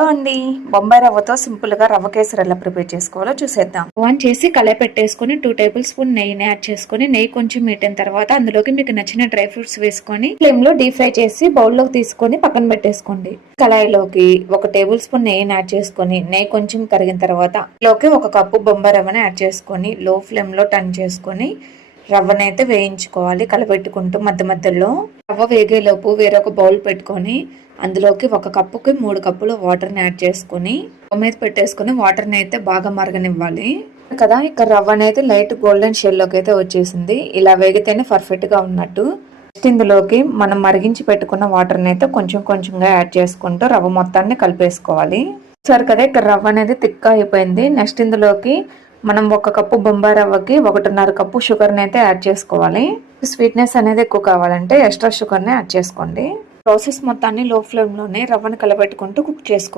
Hello అండి, బొంబాయి రవ్వతో simple గా రవ్వ కేసరి ఎలా ప్రిపేర్ చేసుకోవాలో చూసేద్దాం. ఆన్ చేసి కళాయి పెట్టేసుకుని 2 టేబుల్ స్పూన్ నెయ్యిని యాడ్ చేసుకుని నెయ్యి కొంచెం మీటిన తర్వాత అందులోకి మీకు నచ్చిన డ్రై ఫ్రూట్స్ వేసుకొని ఫ్లేమ్ లో డీప్ ఫ్రై చేసి బౌల్లోకి తీసుకొని పక్కన పెట్టేసుకోండి. కళాయిలోకి 1 టేబుల్ స్పూన్ నెయ్యిని యాడ్ చేసుకొని నెయ్యి కొంచెం కరిగిన తర్వాత లోకి 1 కప్పు బొంబాయి రవ్వని యాడ్ చేసుకొని లో ఫ్లేమ్ లో టర్న్ చేసుకొని రవ్వనైతే వేయించుకోవాలి. కలబెట్టుకుంటూ మధ్య మధ్యలో రవ్వ వేగేలోపు వేరొక బౌల్ పెట్టుకొని అందులోకి 1 కప్పుకి 3 కప్పులు వాటర్ని యాడ్ చేసుకుని స్టవ్ మీద పెట్టేసుకుని వాటర్ని అయితే బాగా మరగనివ్వాలి కదా. ఇక్కడ రవ్వ అనేది లైట్ గోల్డెన్ షేడ్లోకి అయితే వచ్చేసింది. ఇలా వేగితేనే పర్ఫెక్ట్గా ఉన్నట్టు. నెక్స్ట్ ఇందులోకి మనం మరిగించి పెట్టుకున్న వాటర్ని అయితే కొంచెం కొంచెంగా యాడ్ చేసుకుంటూ రవ్వ మొత్తాన్ని కలిపేసుకోవాలి. సరే కదా, ఇక్కడ రవ్వ అనేది థిక్గా అయిపోయింది. నెక్స్ట్ ఇందులోకి మనం 1 కప్పు బొంబాయి రవ్వకి 1.5 కప్పు షుగర్ని అయితే యాడ్ చేసుకోవాలి. స్వీట్నెస్ అనేది ఎక్కువ కావాలంటే ఎక్స్ట్రా షుగర్ని యాడ్ చేసుకోండి. ప్రాసెస్ మొత్తాన్ని లో ఫ్లేమ్లోనే రవ్వను కలబెట్టుకుంటూ కుక్ చేసుకోవాలి.